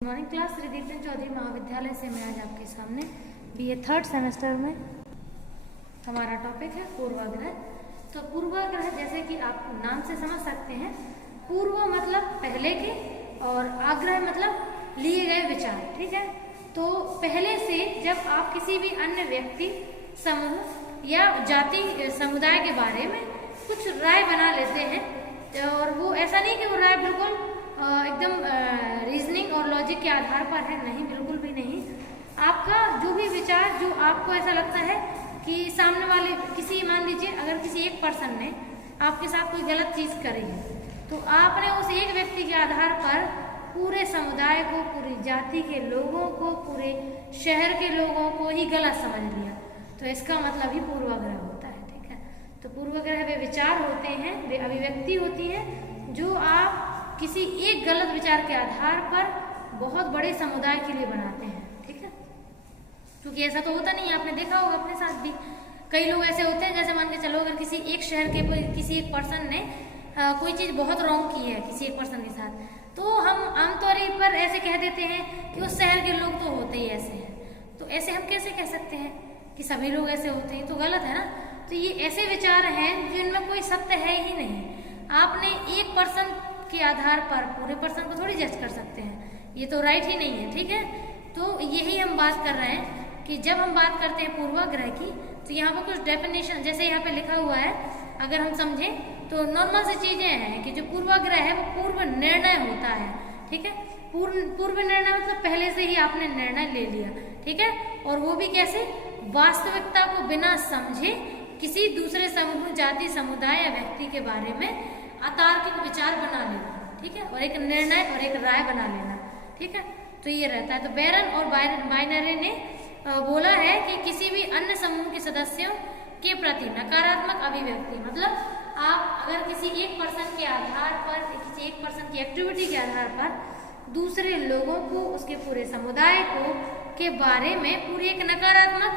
Morning class Shri दीपन Chaudhary महाविद्यालय से मैं आज आपके सामने बीए थर्ड सेमेस्टर में हमारा टॉपिक है पूर्वाग्रह। तो पूर्वाग्रह जैसे कि आप नाम से समझ सकते हैं, पूर्व मतलब पहले के और आग्रह मतलब लिए गए विचार। ठीक है, तो पहले से जब आप किसी भी अन्य व्यक्ति, समूह या जाति समुदाय के बारे में कुछ राय बना लेते हैं, और वो ऐसा नहीं कि वो राय बिल्कुल एकदम रीजनिंग और लॉजिक के आधार पर है, नहीं, बिल्कुल भी नहीं। आपका जो भी विचार, जो आपको ऐसा लगता है कि सामने वाले किसी, मान लीजिए अगर किसी एक पर्सन ने आपके साथ कोई गलत चीज करी है, तो आपने उस एक व्यक्ति के आधार पर पूरे समुदाय को, पूरी जाति के लोगों को, पूरे शहर के लोगों को ही गलत समझ लिया, तो इसका मतलब ही पूर्वाग्रह होता है। ठीक है, तो पूर्वाग्रह वे विचार होते हैं, वे अभिव्यक्ति होती है जो आप किसी एक गलत विचार के आधार पर बहुत बड़े समुदाय के लिए बनाते हैं। ठीक है, क्योंकि ऐसा तो होता नहीं, आपने देखा होगा अपने साथ भी कई लोग ऐसे होते हैं, जैसे मान के चलो अगर किसी एक शहर के किसी एक पर्सन ने कोई चीज बहुत रॉन्ग की है किसी एक पर्सन के साथ, तो हम आमतौर पर ऐसे कह देते हैं कि उस शहर के लोग तो होते ही ऐसे हैं। तो ऐसे हम कैसे कह सकते हैं कि सभी लोग ऐसे होते हैं? तो गलत है ना। तो ये ऐसे विचार हैं जिनमें कोई सत्य है ही नहीं। आपने एक पर्सन के आधार पर पूरे पर्सन को थोड़ी जज कर सकते हैं, ये तो राइट ही नहीं है। ठीक है, तो यही हम बात कर रहे हैं कि जब हम बात करते हैं पूर्वाग्रह की, तो यहाँ पर कुछ डेफिनेशन जैसे यहाँ पे लिखा हुआ है, अगर हम समझें तो नॉर्मल सी चीजें हैं कि जो पूर्वाग्रह है वो पूर्व निर्णय होता है। ठीक है, पूर्व निर्णय मतलब पहले से ही आपने निर्णय ले लिया। ठीक है, और वो भी कैसे? वास्तविकता को बिना समझे किसी दूसरे समूह, जाति, समुदाय या व्यक्ति के बारे में अतार्किक विचार बना लेना। ठीक है, और एक निर्णय और एक राय बना लेना। ठीक है, तो ये रहता है। तो बैरन और बाइनरी ने बोला है कि किसी भी अन्य समूह के सदस्यों के प्रति नकारात्मक अभिव्यक्ति, मतलब आप अगर किसी एक पर्सन के आधार पर, किसी एक पर्सन की एक्टिविटी के आधार पर दूसरे लोगों को, उसके पूरे समुदाय को के बारे में पूरी एक नकारात्मक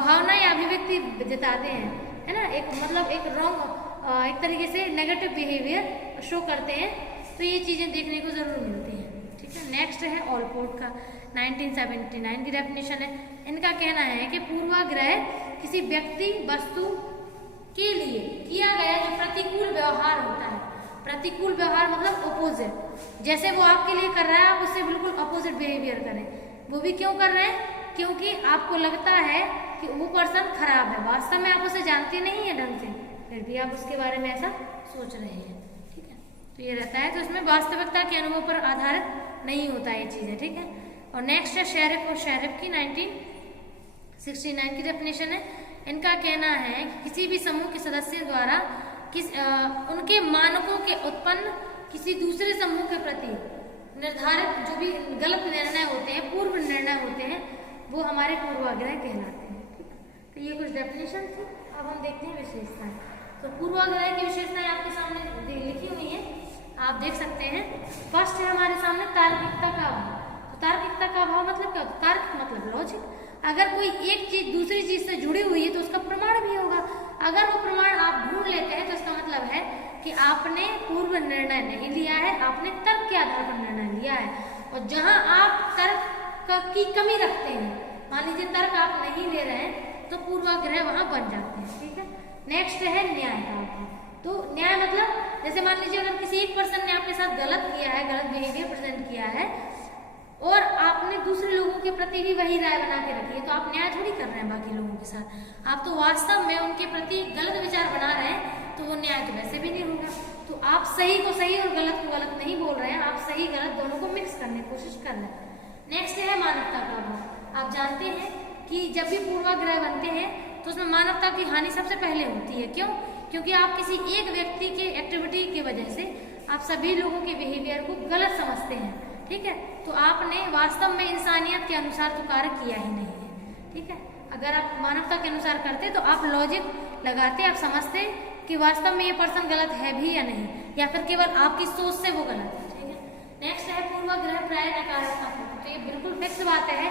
भावना या अभिव्यक्ति जताते हैं, है ना, एक मतलब एक रॉन्ग, एक तरीके से नेगेटिव बिहेवियर शो करते हैं, तो ये चीजें देखने को जरूर मिलती हैं। ठीक है, नेक्स्ट है ऑलपोर्ट का 1979 की डेफिनेशन है। इनका कहना है कि पूर्वाग्रह किसी व्यक्ति, वस्तु के लिए किया गया जो प्रतिकूल व्यवहार होता है। प्रतिकूल व्यवहार मतलब अपोजिट, जैसे वो आपके लिए कर रहा है आप उससे बिल्कुल अपोजिट बिहेवियर करें। वो भी क्यों कर रहे हैं? क्योंकि आपको लगता है कि वो पर्सन खराब है, वास्तव में आप उसे जानते नहीं है ढंग से, फिर भी आप उसके बारे में ऐसा सोच रहे हैं। ठीक है, तो ये रहता है। तो इसमें वास्तविकता के अनुभव पर आधारित नहीं होता ये चीजें। ठीक है, और नेक्स्ट है शेरिफ और शेरिफ की 1969 की डेफिनेशन है। इनका कहना है कि किसी भी समूह के सदस्य द्वारा उनके मानकों के उत्पन्न किसी दूसरे समूह के प्रति निर्धारित जो भी गलत निर्णय होते हैं, पूर्व निर्णय होते हैं, वो हमारे पूर्वाग्रह कहलाते हैं। ठीक है, तो ये कुछ डेफिनेशन थी। अब हम देखते हैं विशेषताएं। तो पूर्वाग्रह की विशेषताएं आपके सामने लिखी हुई हैं, आप देख सकते हैं। फर्स्ट है हमारे सामने तार्किकता का अभाव। तो तार्किकता का अभाव मतलब क्या? तार्किक मतलब लॉजिक। अगर कोई एक चीज दूसरी चीज से जुड़ी हुई है तो उसका प्रमाण भी होगा। अगर वो प्रमाण आप ढूंढ लेते हैं तो इसका मतलब है कि आपने पूर्व निर्णय नहीं लिया है, आपने तर्क के आधार पर निर्णय लिया है। और जहां आप तर्क की कमी रखते हैं, मान लीजिए तर्क आप नहीं ले रहे हैं, तो पूर्वाग्रह वहां बन जाते हैं। ठीक है, नेक्स्ट है न्याय का अभाव। तो न्याय मतलब जैसे मान लीजिए अगर किसी एक पर्सन ने आपके साथ गलत किया है, गलत बिहेवियर प्रेजेंट किया है, और आपने दूसरे लोगों के प्रति भी वही राय बना के रखी है, तो आप न्याय थोड़ी कर रहे हैं बाकी लोगों के साथ, आप तो वास्तव में उनके प्रति गलत विचार बना रहे हैं, तो वो न्याय तो वैसे भी नहीं होगा। तो आप सही को सही और गलत को गलत नहीं बोल रहे हैं, आप सही गलत दोनों को मिक्स करने की कोशिश कर रहे हैं। नेक्स्ट है मानवता का अभाव। आप जानते हैं कि जब भी पूर्वाग्रह बनते हैं तो उसमें मानवता की हानि सबसे पहले होती है। क्यों? क्योंकि आप किसी एक व्यक्ति के एक्टिविटी की वजह से आप सभी लोगों के बिहेवियर को गलत समझते हैं। ठीक है, तो आपने वास्तव में इंसानियत के अनुसार तो कार्य किया ही नहीं है। ठीक है, अगर आप मानवता के अनुसार करते तो आप लॉजिक लगाते, आप समझते कि वास्तव में ये पर्सन गलत है भी या नहीं, या फिर केवल आपकी सोच से वो गलत है। ठीक है, नेक्स्ट है पूर्वाग्रह प्राय नकारात्मक। तो ये बिल्कुल फिक्स बात है,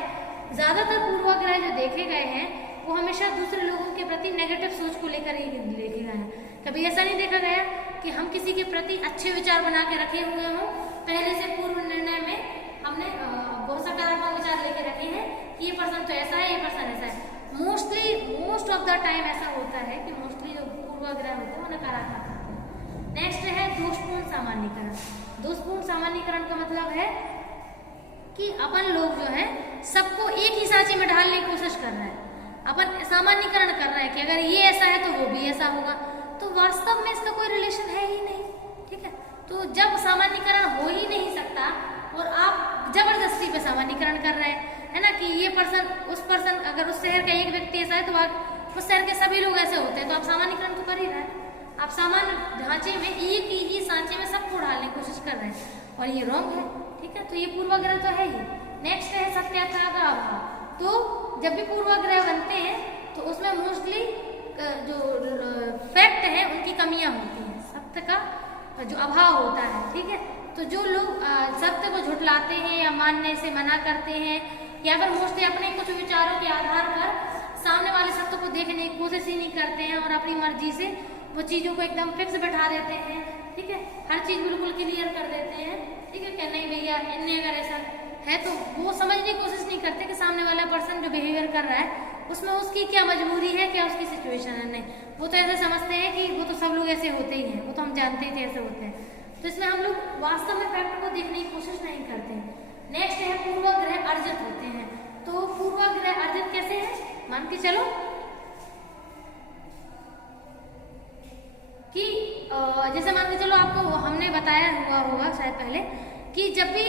ज्यादातर पूर्वाग्रह जो देखे गए हैं वो हमेशा दूसरे लोगों के प्रति नेगेटिव सोच को लेकर ही देखे गए हैं। कभी ऐसा नहीं देखा गया कि हम किसी के प्रति अच्छे विचार बना के रखे हुए हों, पहले से पूर्व निर्णय में हमने ऑफ द टाइम ऐसा होता है कि मोस्टली जो पूर्वाग्रह होते हैं वो नकारात्मक होते हैं। नेक्स्ट है दोषपूर्ण सामान्यीकरण। दोषपूर्ण सामान्यीकरण का मतलब है कि अपन लोग जो है सबको एक ही सांचे में ढालने की कोशिश कर रहे हैं, अपन सामान्यीकरण कर रहे हैं कि अगर ये ऐसा है तो वो भी ऐसा होगा, तो वास्तव में इसका कोई रिलेशन है ही नहीं। ठीक है, तो जब सामान्यीकरण हो ही नहीं सकता और आप जबरदस्ती पे सामान्यीकरण कर रहे हैं, है ना, कि ये पर्सन उस पर्सन, अगर उस शहर का एक व्यक्ति ऐसा है तो उस शहर के सभी लोग ऐसे होते हैं, तो आप सामान्यीकरण तो कर ही रहे हैं। आप सामान्य ढांचे में एक ही सांचे में सबको डालने की कोशिश कर रहे हैं और ये रॉन्ग है। ठीक है, तो ये पूर्वाग्रह तो है ही। नेक्स्ट है सत्याग्रह का अभाव। तो जब भी पूर्वाग्रह बनते हैं तो उसमें मोस्टली जो फैक्ट है उनकी कमियां होती हैं, सत्य का जो अभाव होता है। ठीक है, तो जो लोग सत्य को झुठलाते हैं या मानने से मना करते हैं या फिर मोस्टली अपने कुछ विचारों के आधार पर सामने वाले सत्य को देखने की कोशिश ही नहीं करते हैं और अपनी मर्जी से वो चीज़ों को एकदम फिक्स बैठा देते हैं। ठीक है, हर चीज़ बिल्कुल क्लियर कर देते हैं। ठीक है, क्या नहीं भैया इनने अगर ऐसा है, तो वो समझने की कोशिश नहीं करते कि सामने वाला पर्सन जो बिहेवियर कर रहा है उसमें उसकी क्या मजबूरी है, क्या उसकी सिचुएशन है। नहीं, वो तो ऐसे समझते हैं कि वो तो सब लोग ऐसे होते ही हैं, वो तो हम जानते ही थे ऐसे होते हैं। तो इसमें हम लोग वास्तव में फैक्ट को देखने की कोशिश नहीं करते। नेक्स्ट है पूर्वाग्रह अर्जित होते हैं। तो पूर्वाग्रह अर्जित कैसे है, मान के चलो कि जैसे मान के चलो आपको हमने बताया हुआ होगा शायद पहले कि जब भी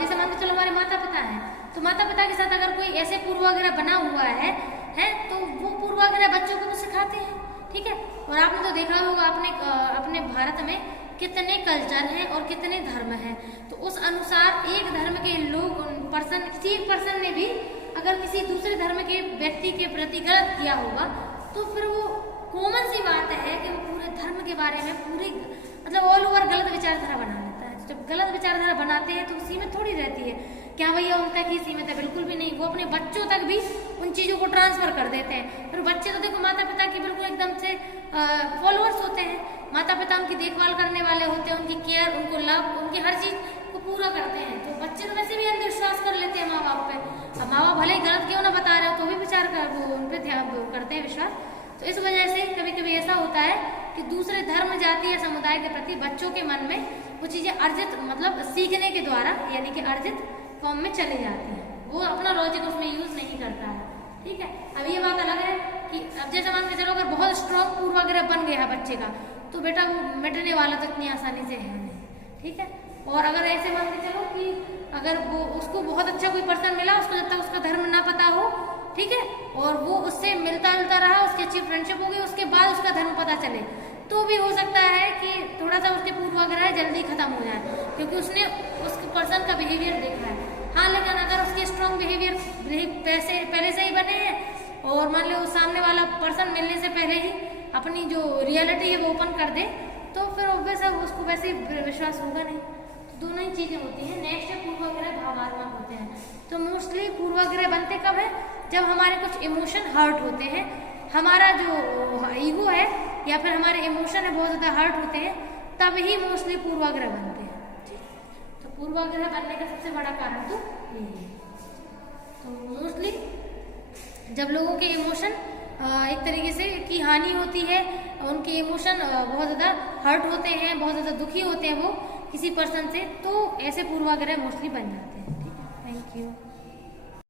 जैसे मान के चलो हमारे माता पिता हैं, तो माता पिता के साथ अगर कोई ऐसे पूर्वाग्रह बना हुआ है तो वो पूर्वाग्रह बच्चों को तो सिखाते हैं। ठीक है, और आपने तो देखा होगा अपने भारत में कितने कल्चर हैं और कितने धर्म हैं, तो उस अनुसार एक धर्म के लोग किसी एक पर्सन ने भी अगर किसी दूसरे धर्म के व्यक्ति के प्रति गलत किया होगा तो फिर वो कॉमन सी बात है कि वो पूरे धर्म के बारे में पूरी मतलब ऑल ओवर गलत विचारधारा बना लेता है। जब गलत विचारधारा बनाते हैं तो सीमित थोड़ी रहती है, क्या भैया उन तक ही सीमित है, बिल्कुल भी नहीं। वो अपने बच्चों तक भी उन चीज़ों को ट्रांसफर कर देते हैं। फिर बच्चे तो देखो माता पिता की बिल्कुल एकदम से फॉलोअर्स होते हैं, माता पिता उनकी देखभाल करने वाले होते हैं, उनकी केयर, उनको लव, उनकी हर चीज़ को पूरा करते हैं। तो बच्चे तो वैसे भी अंधविश्वास कर लेते हैं माँ बाप पे। अब माँ बाप भले ही गलत क्यों ना बता रहे हो तो भी विचार कर वो उन पर ध्यान करते हैं विश्वास। तो इस वजह से कभी कभी ऐसा होता है कि दूसरे धर्म, जाति या समुदाय के प्रति बच्चों के मन में वो चीज़ें अर्जित मतलब सीखने के द्वारा यानी कि अर्जित फॉर्म में चली जाती है, वो अपना लॉजिक उसमें यूज नहीं करता है। ठीक है, अब ये बात अलग है कि अब जैसे मान के चलो अगर बहुत स्ट्रॉन्ग पूर्वाग्रह बन गया बच्चे का तो बेटा वो मिटने वाला तो इतनी आसानी से है नहीं। ठीक है, और अगर ऐसे मान के चलो कि अगर वो उसको बहुत अच्छा कोई पर्सन मिला, उसको जब तक उसका धर्म ना पता हो, ठीक है, और वो उससे मिलता जुलता रहा, उसकी अच्छी फ्रेंडशिप हो गई, उसके बाद उसका धर्म पता चले, तो भी हो सकता है कि थोड़ा सा उसके पूर्वाग्रह जल्दी खत्म हो जाए क्योंकि उसने उस पर्सन का बिहेवियर देखा है। हाँ, लेकिन अगर उसके स्ट्रॉन्ग बिहेवियर पहले से ही बने हैं और मान लो सामने वाला पर्सन मिलने से पहले ही अपनी जो रियलिटी है वो ओपन कर दे तो फिर ऑब्वियस है उसको वैसे ही विश्वास होगा नहीं। तो दोनों ही चीज़ें होती हैं। नेक्स्ट है पूर्वाग्रह भावनात्मक होते हैं। तो मोस्टली पूर्वाग्रह बनते कब है, जब हमारे कुछ इमोशन हर्ट होते हैं, हमारा जो ईगो है या फिर हमारे इमोशन है बहुत ज़्यादा हर्ट होते हैं, तब ही मोस्टली पूर्वाग्रह बनते हैं। तो पूर्वाग्रह बनने का सबसे बड़ा कारण तो यही है। तो मोस्टली जब लोगों के इमोशन एक तरीके से की हानि होती है, उनके इमोशन बहुत ज़्यादा हर्ट होते हैं, बहुत ज़्यादा दुखी होते हैं वो किसी पर्सन से, तो ऐसे पूर्वाग्रह मोस्टली बन जाते हैं। ठीक है, थैंक यू।